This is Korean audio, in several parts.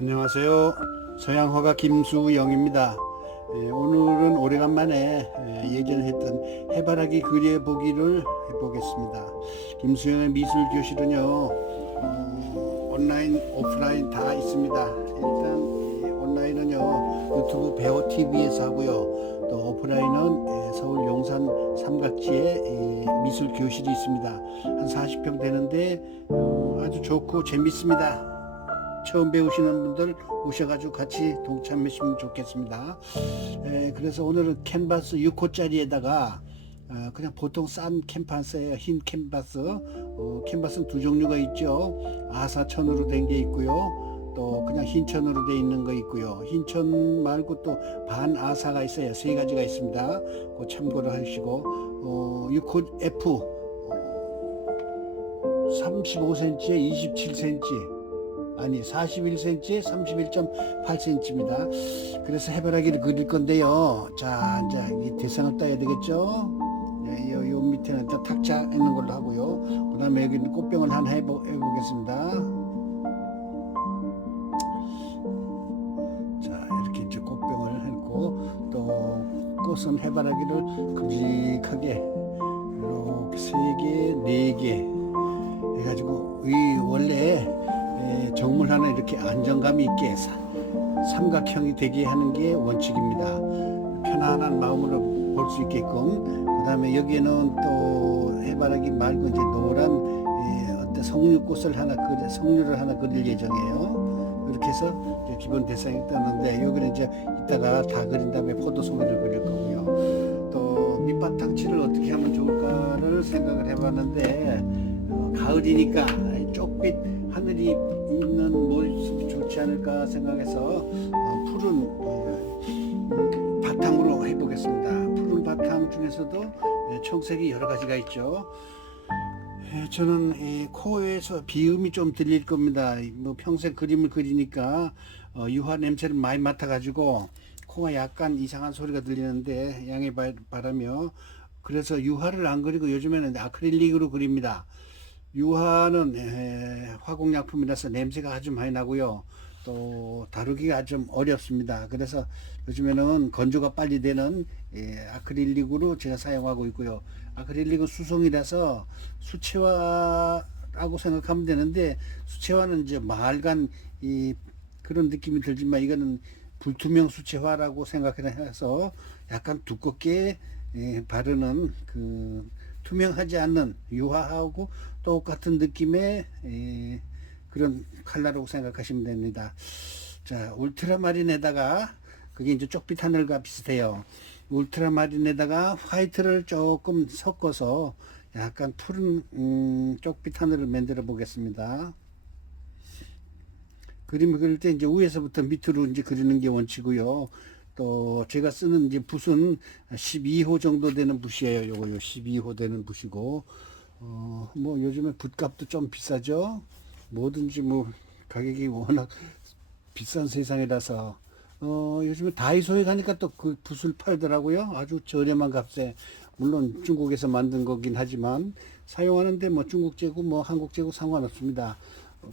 안녕하세요. 서양화가 김수영입니다. 오늘은 오래간만에 예전에 했던 해바라기 그려보기를 해보겠습니다. 김수영의 미술교실은요, 온라인, 오프라인 다 있습니다. 일단 온라인은요, 유튜브 배우TV에서 하고요. 또 오프라인은 서울 용산 삼각지에 미술교실이 있습니다. 한 40평 되는데 아주 좋고 재밌습니다. 처음 배우시는 분들 오셔가지고 같이 동참하시면 좋겠습니다. 그래서 오늘은 캔버스 6호짜리에다가 그냥 보통 싼 캔버스예요. 흰 캔버스. 캔버스는 두 종류가 있죠. 아사천으로 된 게 있고요. 또 그냥 흰천으로 돼 있는 거 있고요. 흰천 말고 또 반아사가 있어요. 세 가지가 있습니다. 그 참고를 하시고 6호 F 35cm에 27cm 아니 41cm에 31.8cm입니다. 그래서 해바라기를 그릴 건데요. 자, 이제 이 대상을 따야 되겠죠. 네, 요 밑에는 탁자 있는 걸로 하고요. 그 다음에 여기는 꽃병을 하나 해보겠습니다. 자, 이렇게 이제 꽃병을 했고, 또 꽃은 해바라기를 큼직하게 이렇게 3개, 4개 해가지고 이 원래 정물 하나 이렇게 안정감 있게 삼각형이 되게 하는 게 원칙입니다. 편안한 마음으로 볼 수 있게끔. 그 다음에 여기에는 또 해바라기 말고 이제 노란 어떤 석류꽃을 석류를 하나 그릴 예정이에요. 이렇게 해서 이제 기본 대상이 뜨는데 여기는 이제 이따가 다 그린 다음에 포도송이를 그릴 거고요. 또 밑바탕 칠을 어떻게 하면 좋을까를 생각을 해봤는데 가을이니까 쪽빛 하늘이 있는 모습이 좋지 않을까 생각해서 푸른 바탕으로 해보겠습니다. 푸른 바탕 중에서도 청색이 여러 가지가 있죠. 저는 코에서 비음이 좀 들릴 겁니다. 뭐 평생 그림을 그리니까 유화 냄새를 많이 맡아가지고 코가 약간 이상한 소리가 들리는데 양해 바라며, 그래서 유화를 안 그리고 요즘에는 아크릴릭으로 그립니다. 유화는 화공약품이라서 냄새가 아주 많이 나고요. 또 다루기가 좀 어렵습니다. 그래서 요즘에는 건조가 빨리 되는 아크릴릭으로 제가 사용하고 있고요. 아크릴릭은 수성이라서 수채화라고 생각하면 되는데, 수채화는 이제 맑은 그런 느낌이 들지만 이거는 불투명 수채화라고 생각해서 약간 두껍게 바르는 투명하지 않는 유화하고 똑같은 느낌의 그런 컬러라고 생각하시면 됩니다. 자, 울트라마린에다가 그게 이제 쪽빛 하늘과 비슷해요. 울트라마린에다가 화이트를 조금 섞어서 약간 푸른 쪽빛 하늘을 만들어 보겠습니다. 그림을 그릴 때 이제 위에서부터 밑으로 이제 그리는 게 원칙이고요. 또 제가 쓰는 이제 붓은 12호 정도 되는 붓이에요. 요거 12호 되는 붓이고, 뭐 요즘에 붓값도 좀 비싸죠. 뭐든지 뭐 가격이 워낙 비싼 세상이라서 요즘에 다이소에 가니까 또 그 붓을 팔더라고요. 아주 저렴한 값에. 물론 중국에서 만든 거긴 하지만 사용하는데 뭐 중국 재고 뭐 한국 재고 상관없습니다.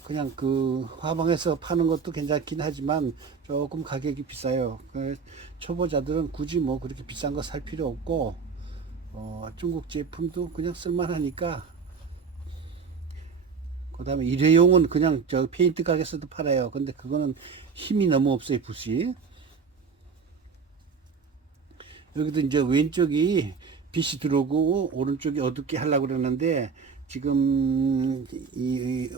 그냥 그 화방에서 파는 것도 괜찮긴 하지만 조금 가격이 비싸요. 초보자들은 굳이 뭐 그렇게 비싼 거 살 필요 없고 중국 제품도 그냥 쓸만하니까. 그 다음에 일회용은 그냥 저 페인트 가게에서도 팔아요. 근데 그거는 힘이 너무 없어요, 붓이. 여기도 이제 왼쪽이 빛이 들어오고 오른쪽이 어둡게 하려고 그러는데, 지금 이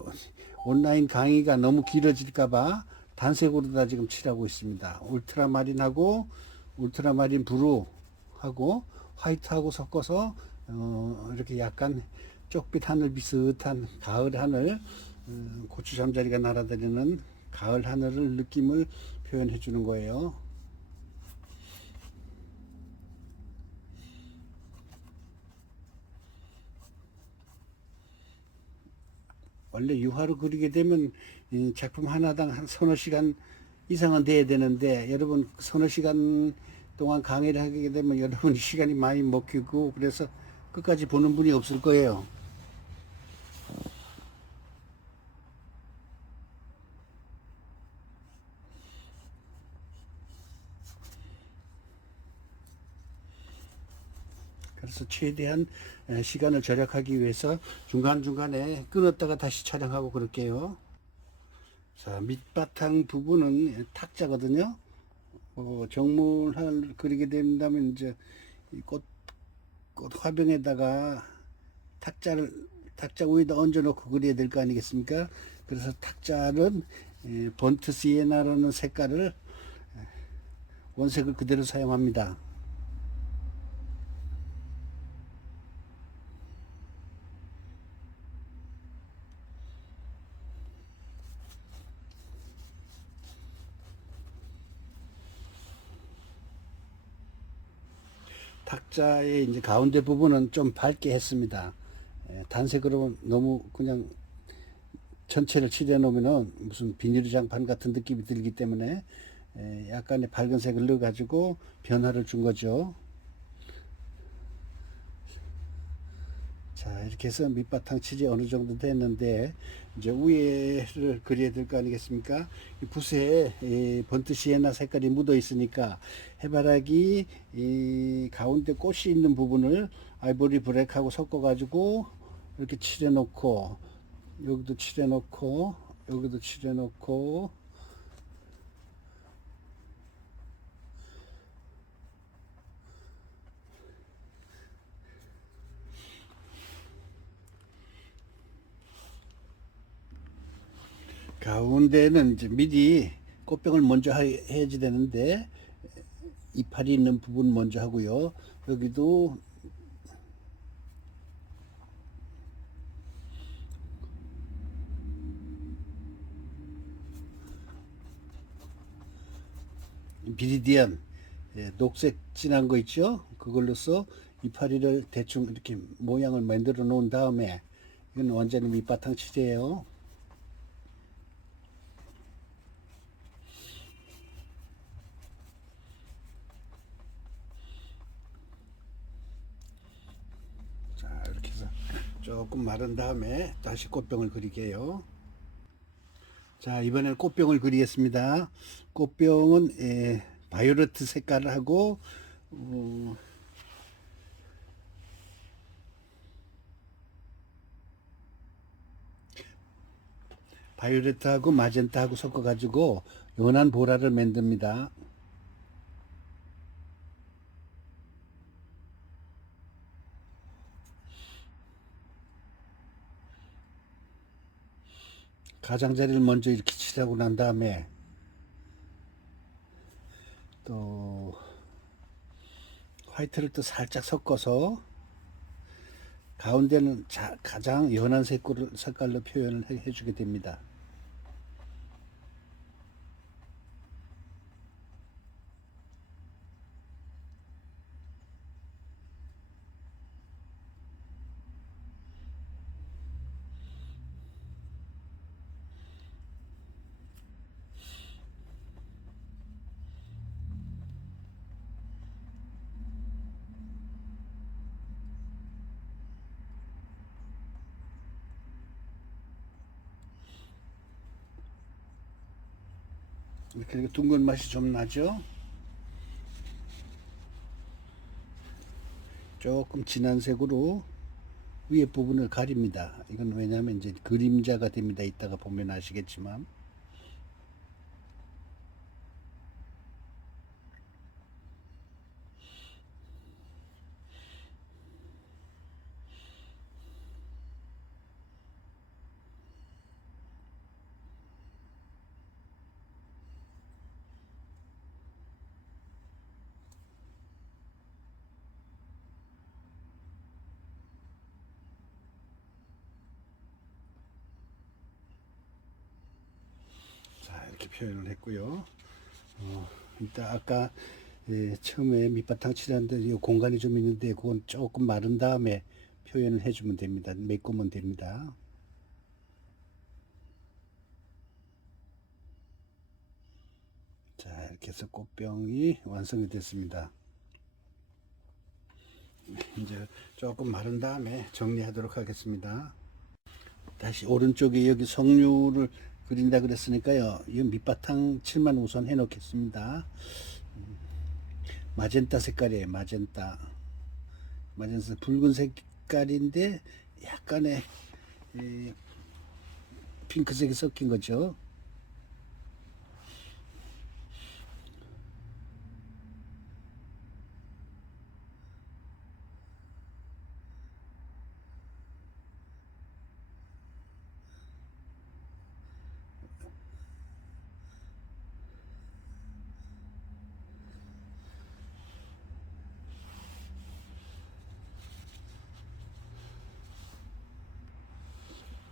온라인 강의가 너무 길어질까봐 단색으로 다 지금 칠하고 있습니다. 울트라마린하고 울트라마린 브루하고 화이트하고 섞어서 이렇게 약간 쪽빛 하늘 비슷한 가을 하늘, 고추 잠자리가 날아다니는 가을 하늘을 느낌을 표현해 주는 거예요. 원래 유화로 그리게 되면 이 작품 하나당 한 서너 시간 이상은 돼야 되는데, 여러분 서너 시간 동안 강의를 하게 되면 여러분 시간이 많이 먹히고, 그래서 끝까지 보는 분이 없을 거예요. 그래서 최대한 시간을 절약하기 위해서 중간중간에 끊었다가 다시 촬영하고 그럴게요. 자, 밑바탕 부분은 탁자거든요. 정물을 그리게 된다면 이제 이 꽃 화병에다가 탁자 위에다 얹어 놓고 그려야 될 거 아니겠습니까? 그래서 탁자는 번트 시에나라는 색깔을, 원색을 그대로 사용합니다. 탁자의 이제 가운데 부분은 좀 밝게 했습니다. 단색으로 너무 그냥 전체를 칠해 놓으면은 무슨 비닐장판 같은 느낌이 들기 때문에 약간의 밝은 색을 넣어 가지고 변화를 준 거죠. 자, 이렇게 해서 밑바탕 칠이 어느 정도 됐는데, 이제 위에를 그려야 될 거 아니겠습니까? 이 붓에 이 번트 시에나 색깔이 묻어 있으니까 해바라기 이 가운데 꽃이 있는 부분을 아이보리 블랙하고 섞어 가지고 이렇게 칠해 놓고, 여기도 칠해 놓고, 여기도 칠해 놓고, 가운데는 이제 미리 꽃병을 먼저 해야지 되는데, 이파리 있는 부분 먼저 하고요. 여기도 비리디안, 녹색 진한 거 있죠? 그걸로써 이파리를 대충 이렇게 모양을 만들어 놓은 다음에, 이건 완전히 밑바탕 칠이에요. 자, 이렇게 해서 조금 마른 다음에 다시 꽃병을 그리게요. 자, 이번에는 꽃병을 그리겠습니다. 꽃병은 바이오레트 색깔을 하고, 어, 바이오레트하고 마젠타하고 섞어가지고 연한 보라를 만듭니다. 가장자리를 먼저 이렇게 칠하고 난 다음에 또 화이트를 또 살짝 섞어서 가운데는 가장 연한 색깔로 표현을 해주게 됩니다. 이렇게 둥근 맛이 좀 나죠? 조금 진한 색으로 위에 부분을 가립니다. 이건 왜냐하면 이제 그림자가 됩니다. 이따가 보면 아시겠지만. 자, 이렇게 표현을 했고요. 이따 아까 처음에 밑바탕 칠하는데 이 공간이 좀 있는데 그건 조금 마른 다음에 표현을 해주면 됩니다. 메꾸면 됩니다. 자, 이렇게 해서 꽃병이 완성이 됐습니다. 이제 조금 마른 다음에 정리하도록 하겠습니다. 다시 오른쪽에 여기 석류를 그린다 그랬으니까요. 이 밑바탕 칠만 우선 해 놓겠습니다. 마젠타 색깔이에요. 마젠타. 마젠타 붉은 색깔인데 약간의 핑크색이 섞인 거죠.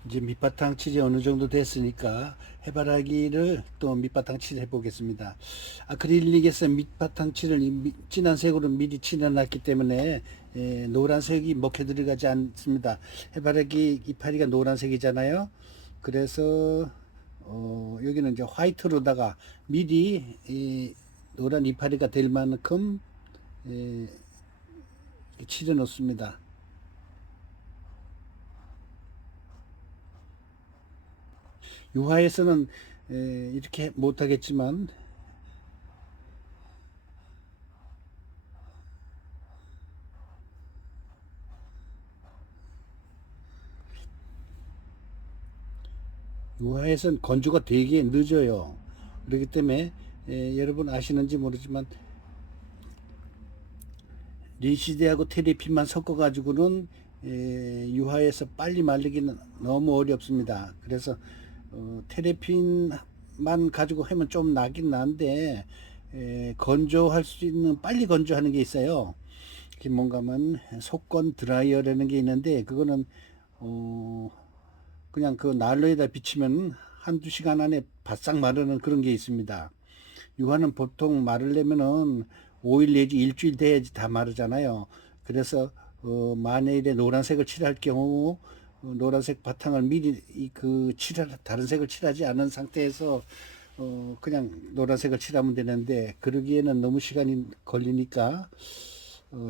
이제 밑바탕 칠이 어느 정도 됐으니까 해바라기를 또 밑바탕 칠해 보겠습니다. 아크릴릭에서 밑바탕 칠을 진한 색으로 미리 칠해놨기 때문에 노란색이 먹혀 들어가지 않습니다. 해바라기 이파리가 노란색이잖아요. 그래서 여기는 이제 화이트로다가 미리 노란 이파리가 될 만큼 칠해 놓습니다. 유화에서는 이렇게 못하겠지만 유화에서는 건조가 되게 늦어요. 그렇기 때문에 여러분 아시는지 모르지만 린시드하고 테레핀만 섞어 가지고는 유화에서 빨리 말리기는 너무 어렵습니다. 그래서 테레핀만 가지고 하면 좀 나긴 나는데 건조할 수 있는 빨리 건조하는 게 있어요. 그게 뭔가 하면 속건 드라이어라는 게 있는데 그거는 어 그냥 그 난로에다 비치면 한두 시간 안에 바싹 마르는 그런 게 있습니다. 유화는 보통 마르려면은 5일 내지 일주일 돼야지 다 마르잖아요. 그래서 만일에 노란색을 칠할 경우 노란색 바탕을 미리 다른 색을 칠하지 않은 상태에서 그냥 노란색을 칠하면 되는데 그러기에는 너무 시간이 걸리니까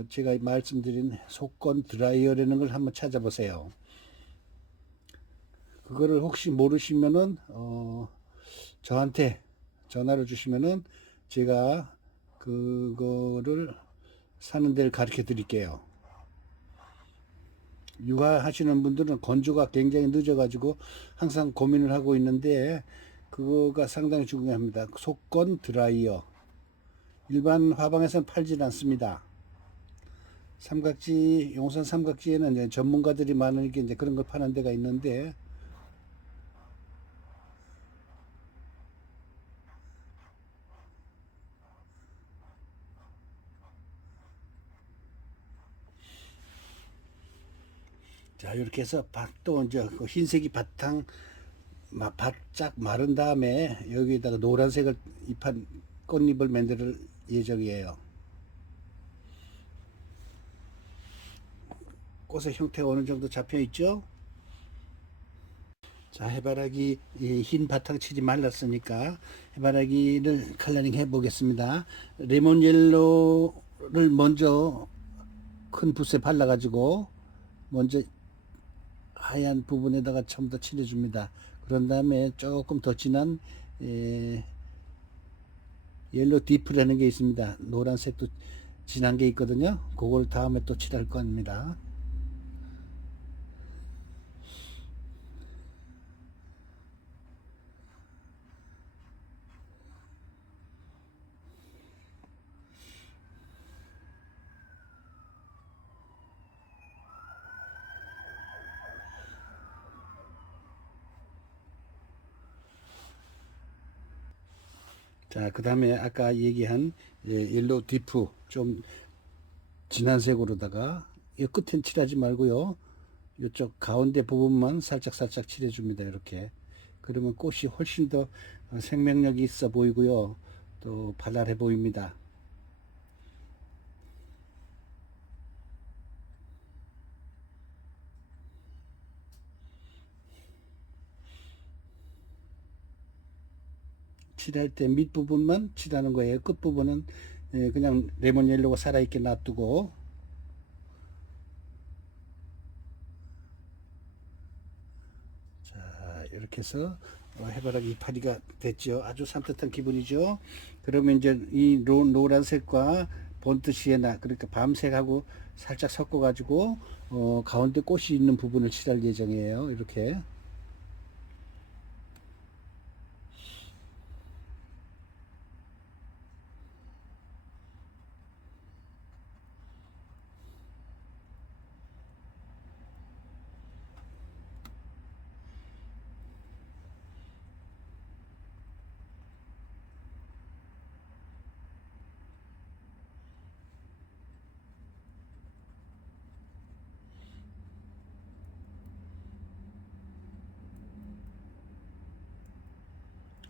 제가 말씀드린 속건 드라이어라는 걸 한번 찾아보세요. 그거를 혹시 모르시면은 저한테 전화를 주시면은 제가 그거를 사는 데를 가르쳐 드릴게요. 육아하시는 분들은 건조가 굉장히 늦어가지고 항상 고민을 하고 있는데 그거가 상당히 중요합니다. 속건 드라이어. 일반 화방에서는 팔질 않습니다. 용산 삼각지에는 이제 전문가들이 많으니까 이제 그런 걸 파는 데가 있는데 자, 이렇게 해서 또 이제 그 흰색이 바짝 마른 다음에 여기에다가 노란색을 꽃잎을 만들 예정이에요. 꽃의 형태가 어느 정도 잡혀 있죠? 자, 해바라기 흰 바탕칠이 말랐으니까 해바라기를 컬러링 해 보겠습니다. 레몬 옐로우를 먼저 큰 붓에 발라가지고 먼저 하얀 부분에다가 전부 다 칠해줍니다. 그런 다음에 조금 더 진한 옐로 디프라는 게 있습니다. 노란색도 진한 게 있거든요. 그걸 다음에 또 칠할 겁니다. 자, 그 다음에 아까 얘기한 옐로우 디프 좀 진한 색으로다가 이 끝엔 칠하지 말고요. 이쪽 가운데 부분만 살짝 살짝 칠해줍니다. 이렇게. 그러면 꽃이 훨씬 더 생명력이 있어 보이고요. 또 발랄해 보입니다. 칠할 때 밑부분만 칠하는 거예요. 끝부분은 그냥 레몬 옐로우가 살아있게 놔두고. 자, 이렇게 해서 해바라기 이파리가 됐죠. 아주 산뜻한 기분이죠. 그러면 이제 이 노란색과 본트 시에나, 그러니까 밤색하고 살짝 섞어 가지고 가운데 꽃이 있는 부분을 칠할 예정이에요. 이렇게.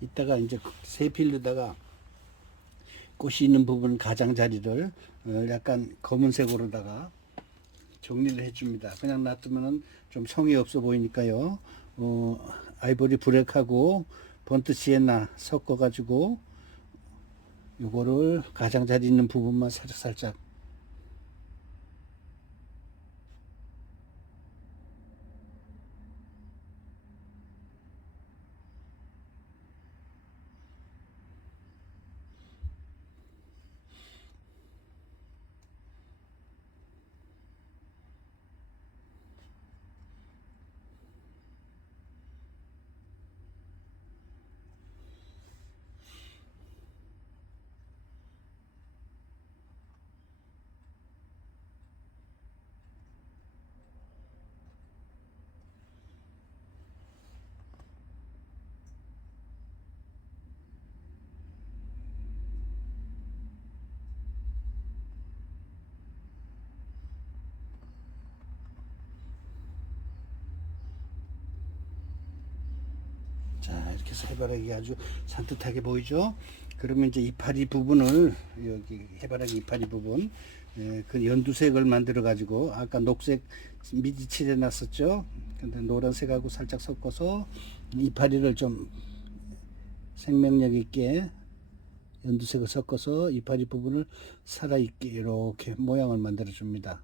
이따가 이제 새 필르다가 꽃이 있는 부분 가장자리를 약간 검은색으로다가 정리를 해줍니다. 그냥 놔두면은 좀 성의 없어 보이니까요. 아이보리 블랙하고 번트 시에나 섞어가지고 요거를 가장자리 있는 부분만 살짝 살짝. 자, 이렇게 해서 해바라기 아주 산뜻하게 보이죠? 그러면 이제 이파리 부분을, 여기 해바라기 이파리 부분, 그 연두색을 만들어 가지고 아까 녹색 미리 칠해 놨었죠? 근데 노란색하고 살짝 섞어서 이파리를 좀 생명력 있게 연두색을 섞어서 이파리 부분을 살아있게 이렇게 모양을 만들어 줍니다.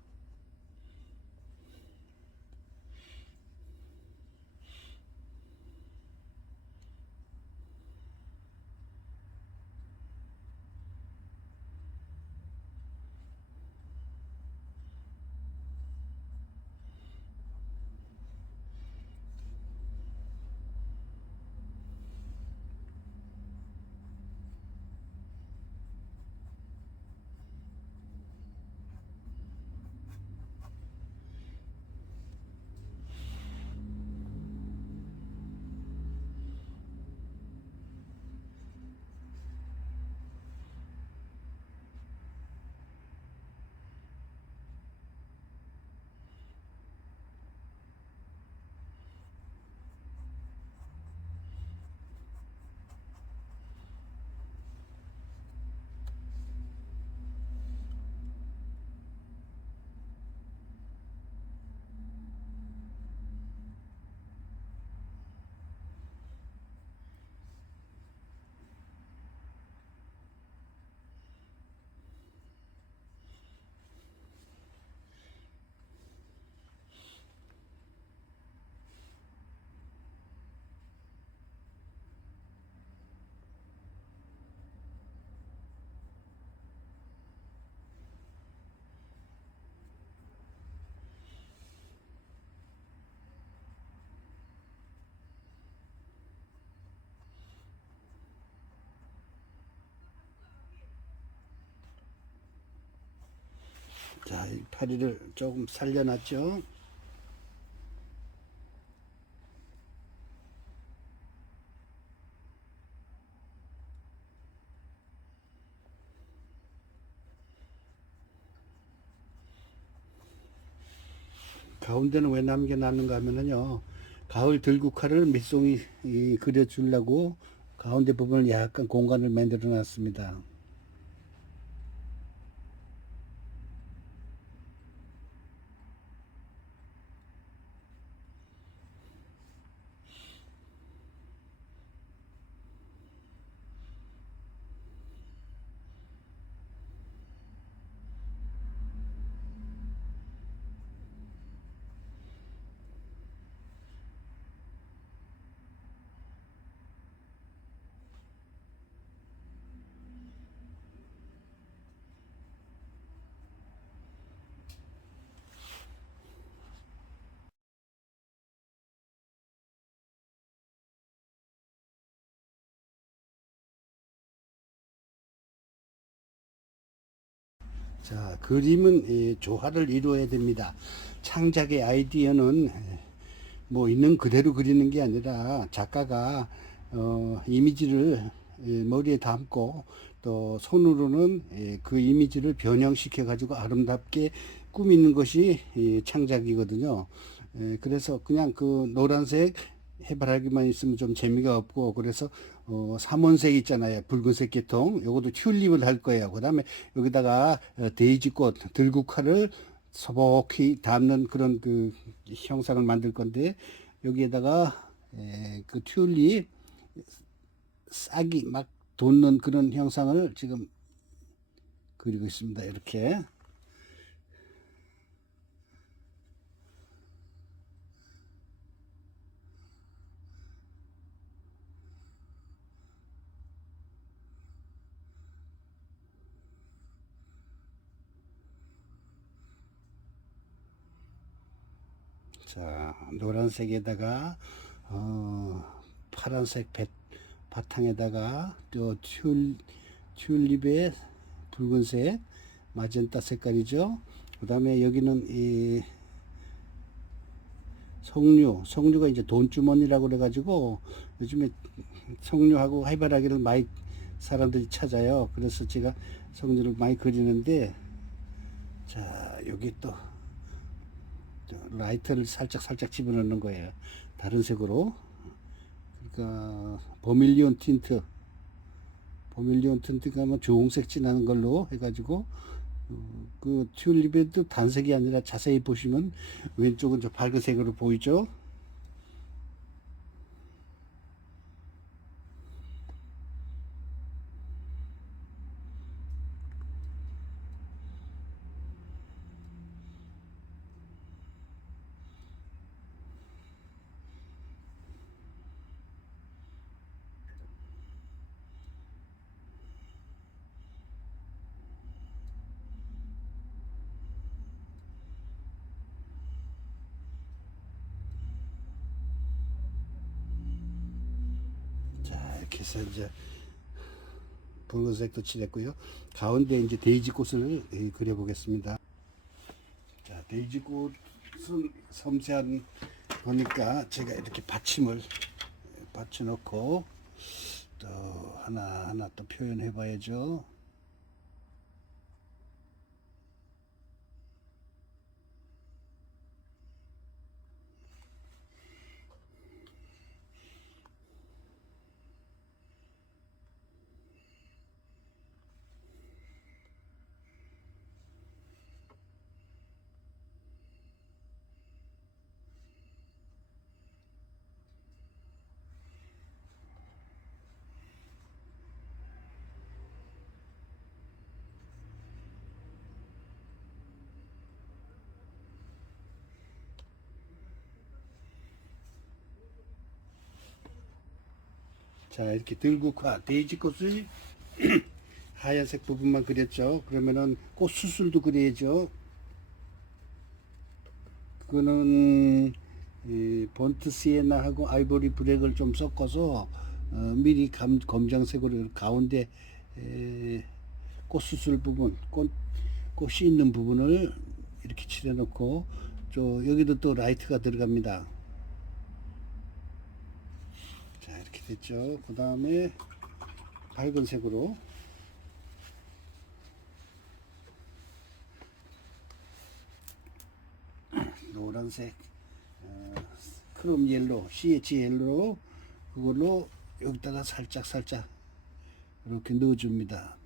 자, 이파리를 조금 살려놨죠. 가운데는 왜 남겨놨는가 하면은요, 가을 들국화를 밑송이 그려주려고 가운데 부분을 약간 공간을 만들어 놨습니다. 자, 그림은 조화를 이루어야 됩니다. 창작의 아이디어는 뭐 있는 그대로 그리는 게 아니라 작가가 이미지를 머리에 담고 또 손으로는 그 이미지를 변형시켜 가지고 아름답게 꾸미는 것이 창작이거든요. 그래서 그냥 그 노란색 해바라기만 있으면 좀 재미가 없고, 그래서 삼원색 있잖아요. 붉은색 계통. 요것도 튤립을 할 거예요. 그다음에 여기다가 데이지꽃 들국화를 소복히 담는 그런 그 형상을 만들 건데, 여기에다가 그 튤립 싹이 막 돋는 그런 형상을 지금 그리고 있습니다. 이렇게. 자, 노란색에다가 파란색 바탕에다가 또 튤립의 붉은색 마젠타 색깔이죠. 그 다음에 여기는 이 석류가 이제 돈주머니라고 그래가지고 요즘에 석류하고 해바라기를 많이 사람들이 찾아요. 그래서 제가 석류를 많이 그리는데, 자, 여기 또 라이터를 살짝 집어넣는 거예요. 다른 색으로. 그러니까 버밀리온 틴트가 뭐 주홍색 진하는 걸로 해가지고 그 튤립에도 단색이 아니라 자세히 보시면 왼쪽은 저 밝은색으로 보이죠. 자, 이렇게 해서 이제 붉은색도 칠했고요. 가운데 이제 데이지꽃을 그려보겠습니다. 자, 데이지꽃은 섬세한 거니까 제가 이렇게 받침을 받쳐놓고 또 하나하나 또 표현해 봐야죠. 자, 이렇게 들국화 데이지꽃을 하얀색 부분만 그렸죠. 그러면은 꽃 수술도 그려야죠. 그거는 번트 시에나하고 아이보리 블랙을 좀 섞어서 미리 검정색으로 가운데 꽃 수술 부분, 꽃이 있는 부분을 이렇게 칠해 놓고, 저 여기도 또 라이트가 들어갑니다. 자, 이렇게 됐죠. 그 다음에 밝은 색으로 노란색 크롬 옐로 CH 옐로 그걸로 여기다가 살짝 이렇게 넣어줍니다.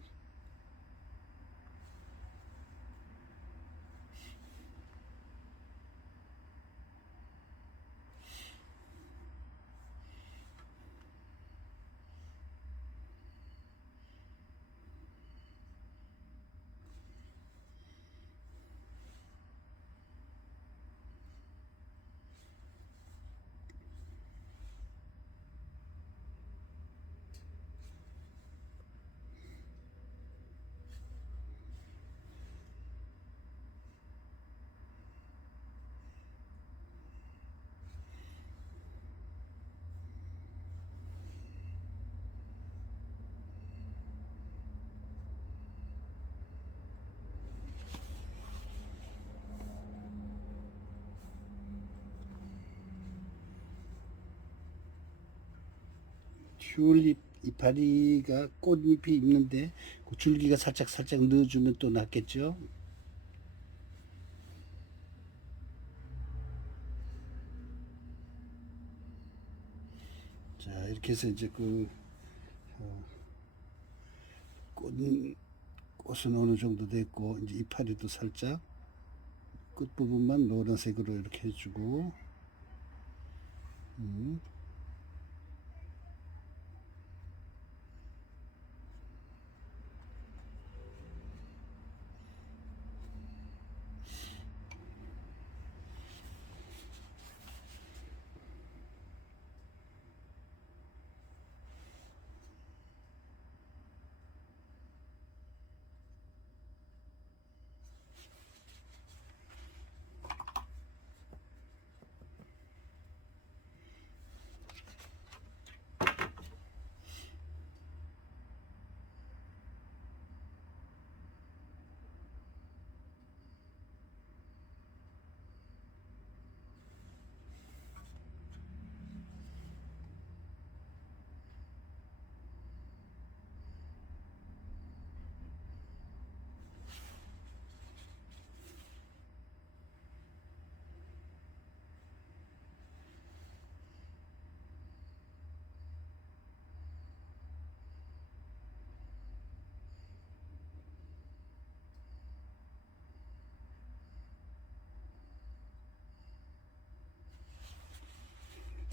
튤립 이파리가 꽃잎이 있는데 그 줄기가 살짝 넣어주면 또 낫겠죠. 자, 이렇게 해서 이제 어, 꽃, 꽃은 어느 정도 됐고, 이제 이파리도 살짝 끝부분만 노란색으로 이렇게 해주고, 음.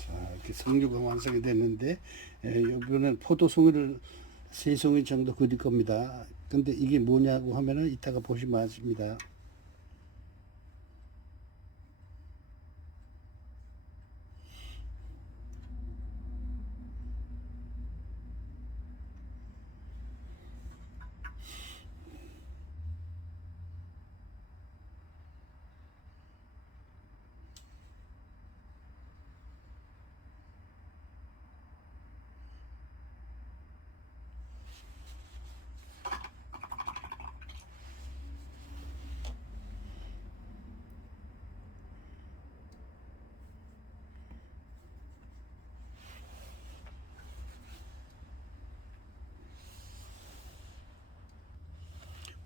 자, 이렇게 성류가 완성이 됐는데, 이번엔 포도송이를 3송이 정도 그릴 겁니다. 근데 이게 뭐냐고 하면은 이따가 보시면 아십니다.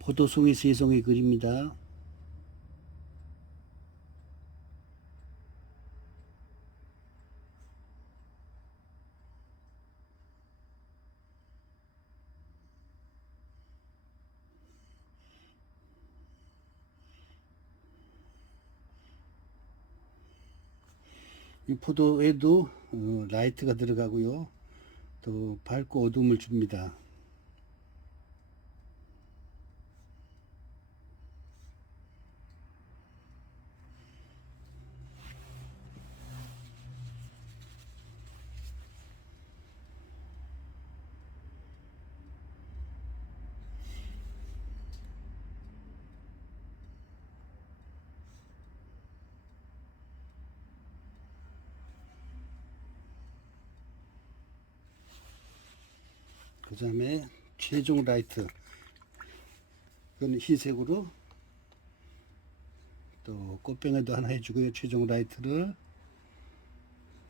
포도송이 3송이 그립니다. 이 포도에도 라이트가 들어가고요. 또 밝고 어둠을 줍니다. 그 다음에 최종 라이트, 이거는 흰색으로 또 꽃병에도 하나 해주고요. 최종 라이트를.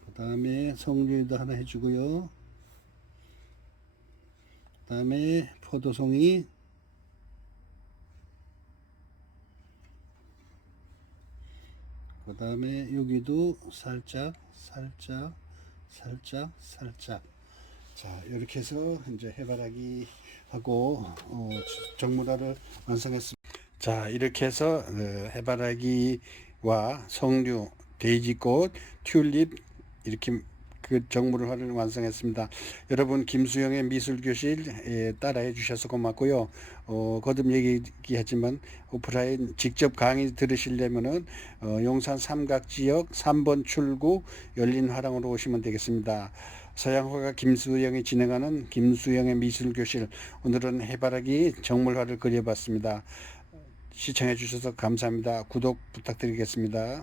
그 다음에 성류에도 하나 해주고요. 그 다음에 포도송이, 그 다음에 여기도 살짝. 자, 이렇게 해서 이제 해바라기 하고 정물화를 완성했습니다. 자, 이렇게 해서 해바라기와 석류, 데이지꽃, 튤립 이렇게 그 정물화를 완성했습니다. 여러분 김수영의 미술교실 따라해 주셔서 고맙고요. 거듭 얘기하지만 오프라인 직접 강의 들으시려면은 용산 삼각지역 3번 출구 열린화랑으로 오시면 되겠습니다. 서양화가 김수영이 진행하는 김수영의 미술교실, 오늘은 해바라기 정물화를 그려봤습니다. 시청해 주셔서 감사합니다. 구독 부탁드리겠습니다.